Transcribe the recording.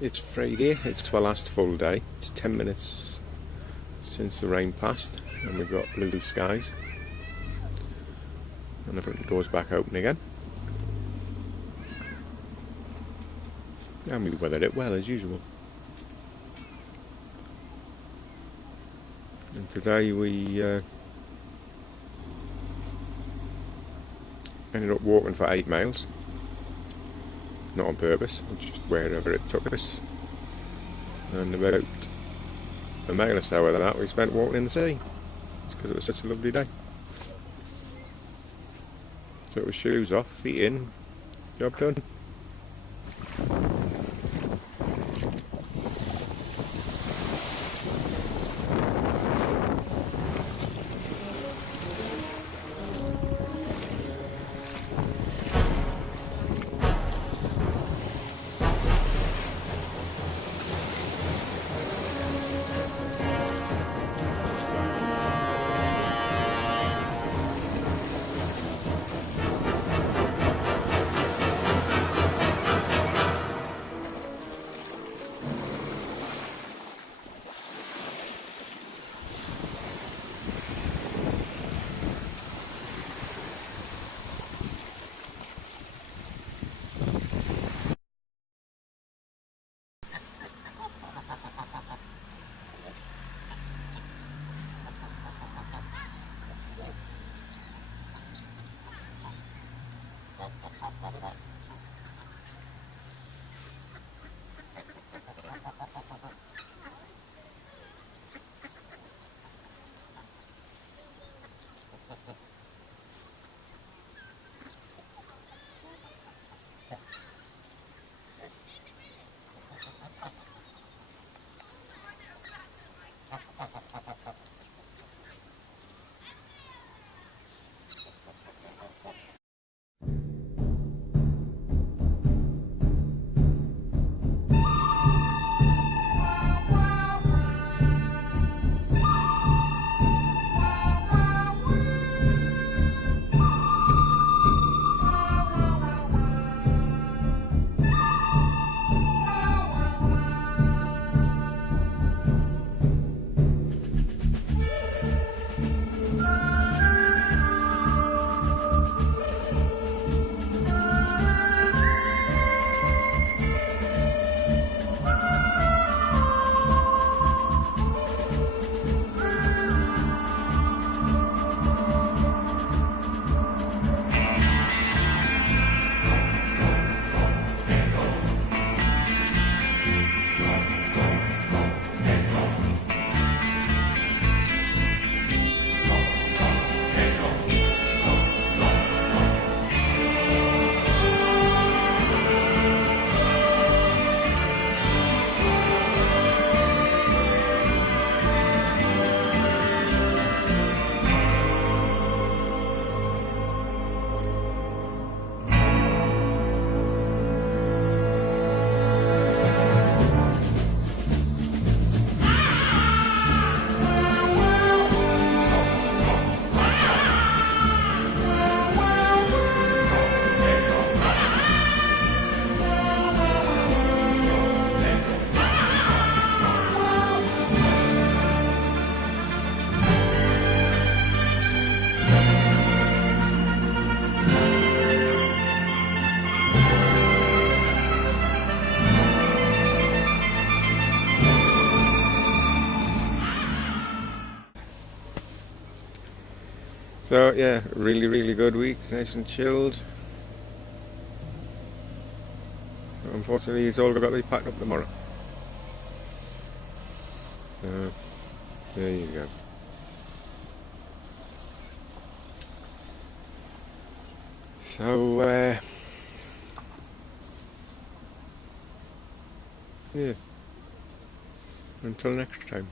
It's Friday, it's our last full day. It's 10 minutes since the rain passed and we've got blue skies. And everything goes back open again. And we weathered it well as usual. And today we ended up walking for 8 miles. Not on purpose, just wherever it took us. And about a mile or so of that we spent walking in the sea. It's because it was such a lovely day. So it was shoes off, feet in, job done. So yeah, really good week, nice and chilled. Unfortunately it's all got to be packed up tomorrow. So there you go. So yeah, until next time.